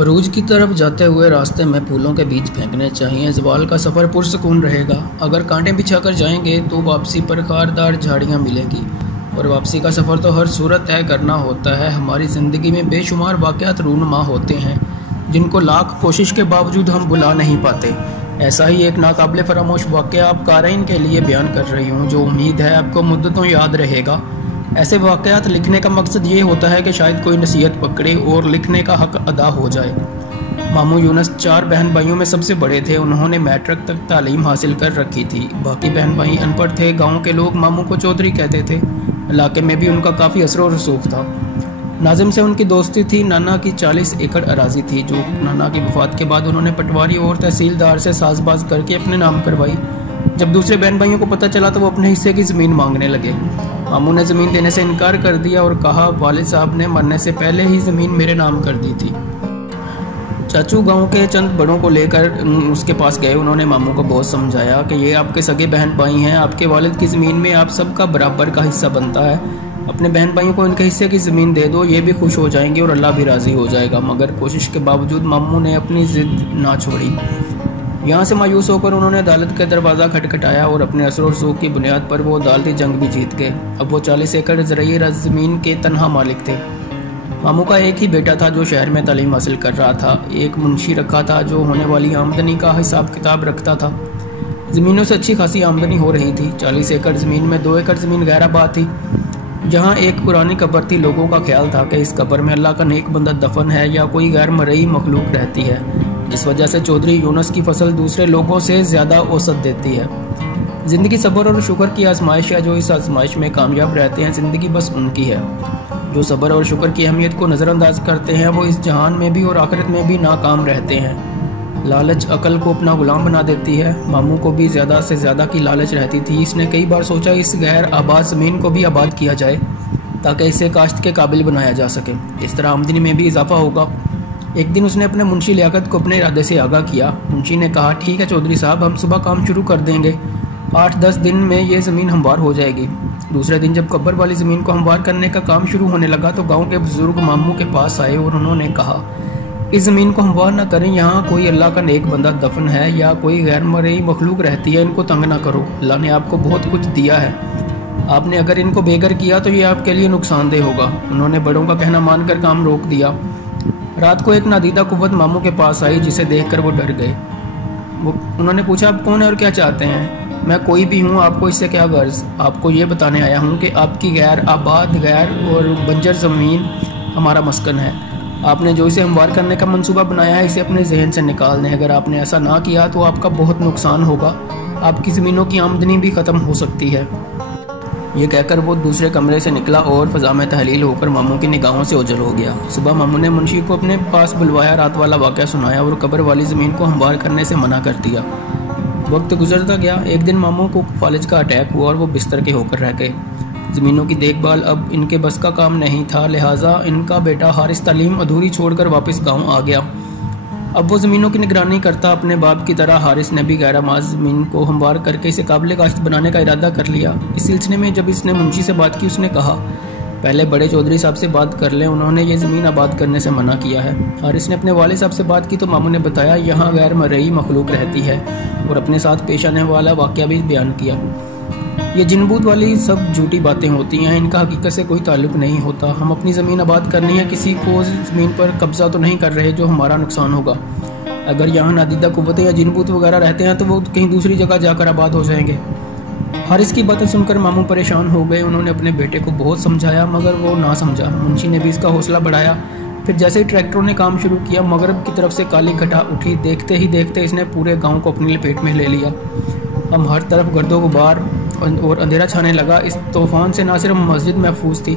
अरूज की तरफ जाते हुए रास्ते में फूलों के बीज फेंकने चाहिए। ज़वाल का सफ़र पुरसकून रहेगा। अगर कांटे बिछाकर जाएंगे तो वापसी पर खारदार झाड़ियाँ मिलेंगी और वापसी का सफ़र तो हर सूरत तय करना होता है। हमारी ज़िंदगी में बेशुमार वाक़यात रूनुमा होते हैं जिनको लाख कोशिश के बावजूद हम भुला नहीं पाते। ऐसा ही एक नाकाबिले फरामोश वाक़या आप क़ारीन के लिए बयान कर रही हूँ जो उम्मीद है आपको मुद्दतों याद रहेगा। ऐसे वाक़यात लिखने का मकसद ये होता है कि शायद कोई नसीहत पकड़े और लिखने का हक अदा हो जाए। मामू यूनुस 4 बहन भाइयों में सबसे बड़े थे। उन्होंने मैट्रिक तक तालीम हासिल कर रखी थी। बाकी बहन भाई अनपढ़ थे। गांव के लोग मामू को चौधरी कहते थे। इलाके में भी उनका काफ़ी असर और रसूख था। नाजिम से उनकी दोस्ती थी। नाना की 40 एकड़ अराजी थी जो नाना की वफात के बाद उन्होंने पटवारी और तहसीलदार से साजबाज करके अपने नाम करवाई। जब दूसरे बहन भाइयों को पता चला तो वो अपने हिस्से की ज़मीन मांगने लगे। मामू ने ज़मीन देने से इनकार कर दिया और कहा वालिद साहब ने मरने से पहले ही ज़मीन मेरे नाम कर दी थी। चाचू गांव के चंद बड़ों को लेकर उसके पास गए। उन्होंने मामू को बहुत समझाया कि ये आपके सगे बहन भाई हैं। आपके वालिद की ज़मीन में आप सबका बराबर का हिस्सा बनता है। अपने बहन भाइयों को इनके हिस्से की ज़मीन दे दो, ये भी खुश हो जाएंगे और अल्लाह भी राज़ी हो जाएगा। मगर कोशिश के बावजूद मामू ने अपनी ज़िद ना छोड़ी। यहाँ से मायूस होकर उन्होंने अदालत का दरवाज़ा खटखटाया और अपने असर और सूख की बुनियाद पर वो अदालती जंग भी जीत गए। अब वो 40 एकड़ ज़रई ज़मीन के तनहा मालिक थे। मामू का एक ही बेटा था जो शहर में तालीम हासिल कर रहा था। एक मुंशी रखा था जो होने वाली आमदनी का हिसाब किताब रखता था। ज़मीनों से अच्छी खासी आमदनी हो रही थी। 40 एकड़ ज़मीन में 2 एकड़ ज़मीन गैराबाद थी जहाँ एक पुरानी कब्र थी। लोगों का ख्याल था कि इस कब्र में अल्लाह का नेक बंदा दफन है या कोई गैर मरई मखलूक रहती है, जिस वजह से चौधरी यूनुस की फसल दूसरे लोगों से ज़्यादा औसत देती है। ज़िंदगी सब्र और शुक्र की आजमाइश है। जो इस आजमाइश में कामयाब रहते हैं ज़िंदगी बस उनकी है। जो सब्र और शुक्र की अहमियत को नज़रअंदाज करते हैं वो इस जहान में भी और आखिरत में भी नाकाम रहते हैं। लालच अकल को अपना गुलाम बना देती है। मामू को भी ज़्यादा से ज़्यादा की लालच रहती थी। इसने कई बार सोचा इस गैर आबाद ज़मीन को भी आबाद किया जाए ताकि इसे काश्त के काबिल बनाया जा सके। इस तरह आमदनी में भी इजाफा होगा। एक दिन उसने अपने मुंशी लियाकत को अपने इरादे से आगाह किया। मुंशी ने कहा ठीक है चौधरी साहब, हम सुबह काम शुरू कर देंगे। 8-10 दिन में ये ज़मीन हमवार हो जाएगी। दूसरे दिन जब कब्र वाली ज़मीन को हमवार करने का काम शुरू होने लगा तो गांव के बुजुर्ग मामू के पास आए और उन्होंने कहा इस ज़मीन को हमवार न करें। यहाँ कोई अल्लाह का नेक बंदा दफन है या कोई गैर मरई मखलूक रहती है। इनको तंग ना करो। अल्लाह ने आपको बहुत कुछ दिया है। आपने अगर इनको बेघर किया तो ये आपके लिए नुकसानदेह होगा। उन्होंने बड़ों का कहना मानकर काम रोक दिया। रात को एक नादीदा कुव्वत मामू के पास आई जिसे देखकर वो डर गए। उन्होंने पूछा आप कौन है और क्या चाहते हैं? मैं कोई भी हूँ, आपको इससे क्या गर्ज? आपको ये बताने आया हूँ कि आपकी गैर आबाद गैर और बंजर ज़मीन हमारा मस्कन है। आपने जो इसे हमवार करने का मंसूबा बनाया है इसे अपने जहन से निकाल दें। अगर आपने ऐसा ना किया तो आपका बहुत नुकसान होगा। आपकी ज़मीनों की आमदनी भी ख़त्म हो सकती है। ये कहकर वो दूसरे कमरे से निकला और फ़ज़ा में तहलील होकर मामू की निगाहों से ओझल हो गया। सुबह मामू ने मुंशी को अपने पास बुलवाया, रात वाला वाक़या सुनाया और कब्र वाली ज़मीन को हमवार करने से मना कर दिया। वक्त गुजरता गया। एक दिन मामू को फालिज का अटैक हुआ और वो बिस्तर के होकर रह गए। ज़मीनों की देखभाल अब इनके बस का काम नहीं था, लिहाजा इनका बेटा हारिस तालीम अधूरी छोड़कर वापस गाँव आ गया। अब वो ज़मीनों की निगरानी करता। अपने बाप की तरह हारिस ने भी गैरामाज ज़मीन को हमवार करके इसे काबिल काश्त बनाने का इरादा कर लिया। इस सिलसिले में जब इसने मुंशी से बात की उसने कहा पहले बड़े चौधरी साहब से बात कर लें, उन्होंने ये ज़मीन आबाद करने से मना किया है। हारिस ने अपने वाले साहब से बात की तो मामू ने बताया यहाँ गैर मरई मखलूक रहती है और अपने साथ पेश आने वाला वाक़या भी बयान किया। ये जिनबूत वाली सब झूठी बातें होती हैं, इनका हकीकत से कोई ताल्लुक नहीं होता। हम अपनी ज़मीन आबाद करनी है, किसी को ज़मीन पर कब्ज़ा तो नहीं कर रहे जो हमारा नुकसान होगा। अगर यहाँ नादीदा कुव्वतें या जिनबूत वगैरह रहते हैं तो वो कहीं दूसरी जगह जाकर आबाद हो जाएंगे। हारिस की बातें सुनकर मामू परेशान हो गए। उन्होंने अपने बेटे को बहुत समझाया मगर वो ना समझा। मुंशी ने भी इसका हौसला बढ़ाया। फिर जैसे ही ट्रैक्टरों ने काम शुरू किया मगरब की तरफ से काली घटा उठी। देखते ही देखते इसने पूरे गाँव को अपनी लपेट में ले लिया। हम हर तरफ गर्दो गुबार और अंधेरा छाने लगा। इस तूफान से न सिर्फ मस्जिद महफूज थी,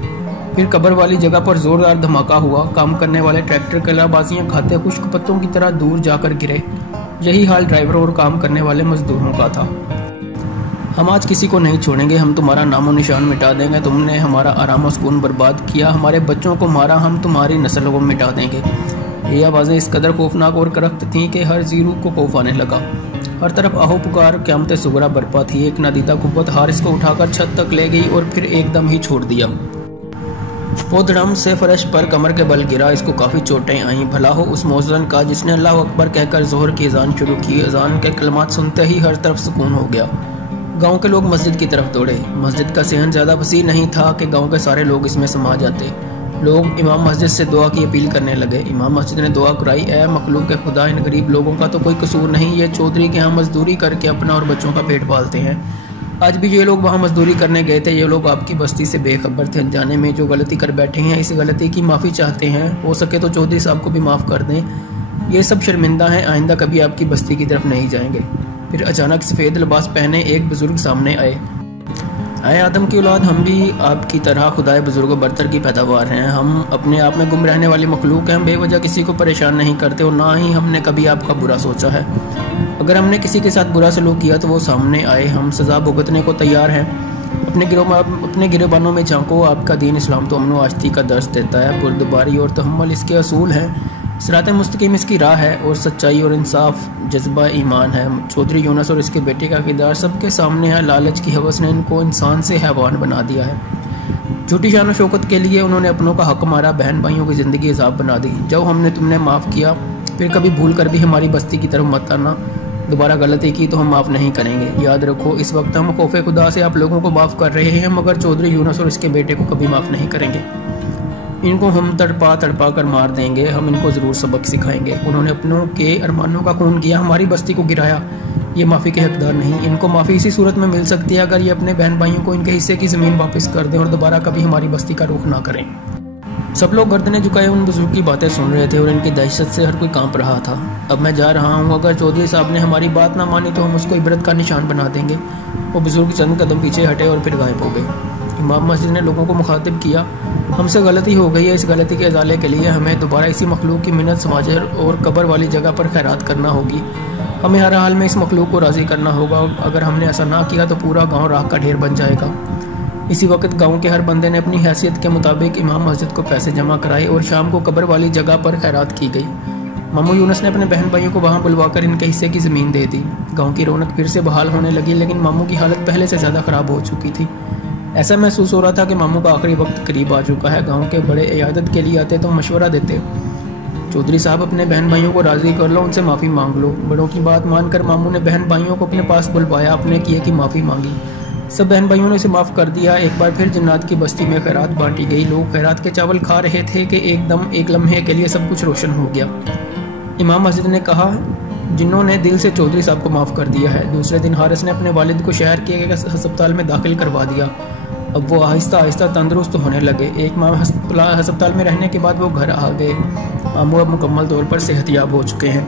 फिर कब्र वाली जगह पर जोरदार धमाका हुआ। काम करने वाले ट्रैक्टर कलाबाजियाँ खाते खुश्क पत्तों की तरह दूर जाकर गिरे। यही हाल ड्राइवरों और काम करने वाले मजदूरों का था। हम आज किसी को नहीं छोड़ेंगे। हम तुम्हारा नामो निशान मिटा देंगे। तुमने हमारा आराम और सुकून बर्बाद किया, हमारे बच्चों को मारा, हम तुम्हारी नस्ल को मिटा देंगे। ये आवाज़ें इस कदर खौफनाक और करख्त थीं कि हर जीरू को खौफ आने लगा। हर तरफ आहो पुकार क़यामत सुगरा बरपा थी। एक नादीदा कुव्वत हारिस को उठाकर छत तक ले गई और फिर एकदम ही छोड़ दिया। वो धड़म से फर्श पर कमर के बल गिरा। इसको काफ़ी चोटें आईं। भला हो उस मौज़न का जिसने अल्लाह अकबर कहकर ज़ोहर की अज़ान शुरू की। अज़ान के कलमात सुनते ही हर तरफ सुकून हो गया। गांव के लोग मस्जिद की तरफ दौड़े। मस्जिद का सहन ज़्यादा वसी नहीं था कि गांव के सारे लोग इसमें समा जाते। लोग इमाम मस्जिद से दुआ की अपील करने लगे। इमाम मस्जिद ने दुआ कराई, ए मखलूक के खुदा, इन गरीब लोगों का तो कोई कसूर नहीं। ये चौधरी के यहाँ मजदूरी करके अपना और बच्चों का पेट पालते हैं। आज भी ये लोग वहाँ मजदूरी करने गए थे। ये लोग आपकी बस्ती से बेखबर थे। अनजाने में जो गलती कर बैठे हैं, इस गलती की माफ़ी चाहते हैं। हो सके तो चौधरी साहब को भी माफ़ कर दें। ये सब शर्मिंदा हैं, आइंदा कभी आपकी बस्ती की तरफ नहीं जाएंगे। फिर अचानक सफ़ेद लिबास पहने एक बुज़ुर्ग सामने आए। आदम की औलाद, हम भी आपकी तरह खुदाए बुजुर्ग बरतर की पैदावार हैं। हम अपने आप में गुम रहने वाली मखलूक हैं। हम बेवजह किसी को परेशान नहीं करते और ना ही हमने कभी आपका बुरा सोचा है। अगर हमने किसी के साथ बुरा सलूक किया तो वो सामने आए, हम सज़ा भुगतने को तैयार हैं। अपने गिरबानों में झांको। आपका दीन इस्लाम तो अमन व आश्ती का दर्स देता है। बुर्दबारी और तहम्मुल इसके असूल हैं। सिरात मुस्तकीम इसकी राह है और सच्चाई और इंसाफ जज्बा ईमान है। चौधरी यूनुस और इसके बेटे का किरदार सबके सामने है। लालच की हवस ने इनको इंसान से हैवान बना दिया है। झूठी शान और शौकत के लिए उन्होंने अपनों का हक मारा। बहन भाइयों की ज़िंदगी अज़ाब बना दी। जब हमने तुमने माफ़ किया, फिर कभी भूल कर भी हमारी बस्ती की तरफ मत आना। दोबारा गलती की तो हम माफ़ नहीं करेंगे। याद रखो, इस वक्त हम खौफे खुदा से आप लोगों को माफ़ कर रहे हैं, मगर चौधरी यूनुस और इसके बेटे को कभी माफ़ नहीं करेंगे। इनको हम तड़पा कर मार देंगे। हम इनको ज़रूर सबक सिखाएंगे। उन्होंने अपनों के अरमानों का खून किया, हमारी बस्ती को गिराया। ये माफ़ी के हकदार नहीं। इनको माफ़ी इसी सूरत में मिल सकती है अगर ये अपने बहन भाइयों को इनके हिस्से की ज़मीन वापस कर दें और दोबारा कभी हमारी बस्ती का रुख ना करें। सब लोग गर्दनें झुकाए उन बुजुर्ग की बातें सुन रहे थे और इनकी दहशत से हर कोई कांप रहा था। अब मैं जा रहा हूँ। अगर चौधरी साहब ने हमारी बात ना मानी तो हम उसको इबरत का निशान बना देंगे। वो बुजुर्ग चंद कदम पीछे हटे और फिर गायब हो गए। इमाम मस्जिद ने लोगों को मुखातिब किया, हमसे गलती हो गई है। इस गलती के अजाले के लिए हमें दोबारा इसी मखलूक की मिन्नत समाजर और कब्र वाली जगह पर खैरात करना होगी। हमें हर हाल में इस मखलूक को राज़ी करना होगा। अगर हमने ऐसा ना किया तो पूरा गांव राख का ढेर बन जाएगा। इसी वक्त गांव के हर बंदे ने अपनी हैसियत के मुताबिक इमाम मस्जिद को पैसे जमा कराए और शाम को कब्र वाली जगह पर खैरात की गई। मामू यूनुस ने अपने बहन भाइयों को वहाँ बुलवाकर इनके हिस्से की ज़मीन दे दी। गाँव की रौनक फिर से बहाल होने लगी, लेकिन मामू की हालत पहले से ज़्यादा ख़राब हो चुकी थी। ऐसा महसूस हो रहा था कि मामू का आखिरी वक्त करीब आ चुका है। गांव के बड़े इयादत के लिए आते तो मशवरा देते, चौधरी साहब अपने बहन भाइयों को राज़ी कर लो, उनसे माफ़ी मांग लो। बड़ों की बात मानकर मामू ने बहन भाइयों को अपने पास बुलवाया, अपने किए की माफ़ी मांगी। सब बहन भाइयों ने उसे माफ़ कर दिया। एक बार फिर जन्नात की बस्ती में खैरात बांटी गई। लोग खैरात के चावल खा रहे थे कि एक लम्हे के लिए सब कुछ रोशन हो गया। इमाम मस्जिद ने कहा, जिन्होंने दिल से चौधरी साहब को माफ़ कर दिया है। दूसरे दिन हारिस ने अपने वालिद को शहर के एक अस्पताल में दाखिल करवा दिया। अब वो आहिस्ता आहिस्ता तंदुरुस्त होने लगे। एक माह अस्पताल में रहने के बाद वो घर आ गए। मामू अब मुकम्मल तौर पर सेहतयाब हो चुके हैं।